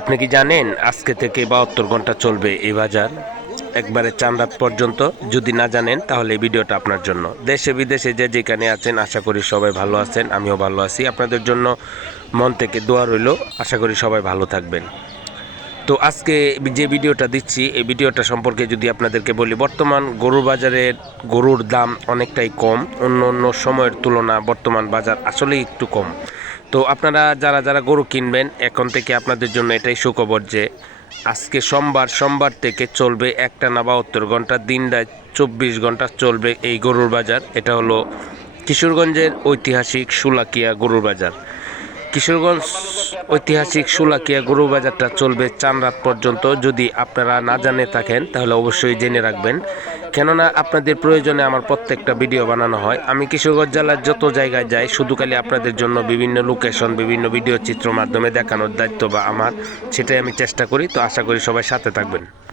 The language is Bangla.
আপনি কি জানেন আজকে থেকে 72 ঘন্টা চলবে এই বাজার, একবারে চাঁদ রাত পর্যন্ত? যদি না জানেন তাহলে এই ভিডিওটা আপনার জন্য। দেশে বিদেশে যে যেখানে আছেন আশা করি সবাই ভালো আছেন, আমিও ভালো আছি। আপনাদের জন্য মন থেকে দোয়া রইল, আশা করি সবাই ভালো থাকবেন। তো আজকে যে ভিডিওটা দিচ্ছি এই ভিডিওটা সম্পর্কে যদি আপনাদেরকে বলি, বর্তমান গরুর বাজারের গরুর দাম অনেকটাই কম। অন্য অন্য সময়ের তুলনা বর্তমান বাজার আসলেই একটু কম। তো আপনারা যারা যারা গরু কিনবেন, এখন থেকে আপনাদের জন্য এটাই সুখবর যে আজকে সোমবার থেকে চলবে একটানা 72 ঘন্টা, দিন রাত 24 ঘন্টা চলবে এই গরুর বাজার। এটা হলো কিশোরগঞ্জের ঐতিহাসিক শোলাকিয়া গরুর বাজার। কিশোরগঞ্জ ঐতিহাসিক শোলাকিয়া গরু বাজারটা চলবে চাঁদ রাত পর্যন্ত। যদি আপনারা না জানে থাকেন তাহলে অবশ্যই জেনে রাখবেন, কেননা আপনাদের প্রয়োজনে আমার প্রত্যেকটা ভিডিও বানানো হয়। আমি কিশোরগঞ্জ জেলার যত জায়গায় যাই শুধু খালি আপনাদের জন্য বিভিন্ন লোকেশন, বিভিন্ন ভিডিও চিত্র মাধ্যমে দেখানোর দায়িত্ব বা আমার, সেটাই আমি চেষ্টা করি। তো আশা করি সবাই সাথে থাকবেন।